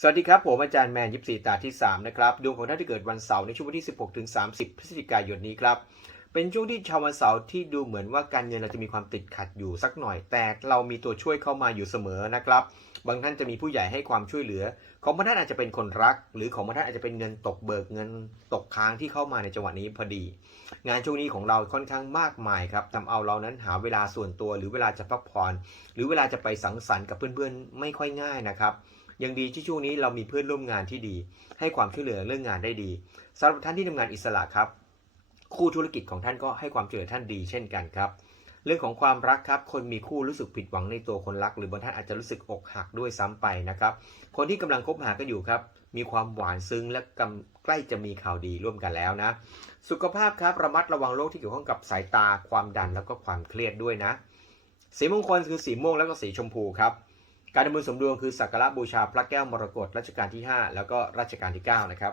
สวัสดีครับ ผมอาจารย์แมนยิปซีตาที่ 3 นะครับดวงของท่านที่เกิดวันเสาร์ในช่วงวันที่ 16ถึง30 พฤศจิกายนนี้ครับ เป็นช่วงที่ชาววันเสาร์ที่ดูเหมือนว่าการเงินเราจะมีความติดขัดอยู่สักหน่อย แต่เรามีตัวช่วยเข้ามาอยู่เสมอนะครับ บางท่านจะมีผู้ใหญ่ให้ความช่วยเหลือ ของบางท่านอาจจะเป็นคนรัก หรือของบางท่านอาจจะเป็นเงินตกเบิกเงินตกค้างที่เข้ามาในจังหวะนี้พอดี งานช่วงนี้ของเราค่อนข้างมากมายครับทำเอาเรานั้นหาเวลาส่วนตัว หรือเวลาจะพักผ่อนหรือเวลาจะไปสังสรรค์กับเพื่อนๆ ไม่ค่อยง่ายนะครับ ยังดีที่ช่วงนี้เรามีเพื่อนร่วมงานที่ดี ให้ความช่วยเหลือเรื่องงานได้ดีสำหรับท่านที่ทำงานอิสระครับ คู่ธุรกิจของท่านก็ให้ความช่วยเหลือท่านดีเช่นกันครับ เรื่องของความรักครับ คนมีคู่รู้สึกผิดหวังในตัวคนรัก หรือบางท่านอาจจะรู้สึกอกหักด้วยซ้ำไปนะครับ คนที่กำลังคบหากันอยู่ครับ มีความหวานซึ้งและกใกล้จะมีข่าวดีร่วมกันแล้วนะ สุขภาพครับระมัดระวังโรคที่เกี่ยวข้องกับสายตา ความดันแล้วก็ความเครียดด้วยนะ สีมงคลคือสีม่วงแล้วก็สีชมพูครับ การดำเนินสมดวงคือสักการะบูชาพระแก้วมรกตรัชกาลที่ 5 แล้วก็รัชกาลที่ 9 นะครับ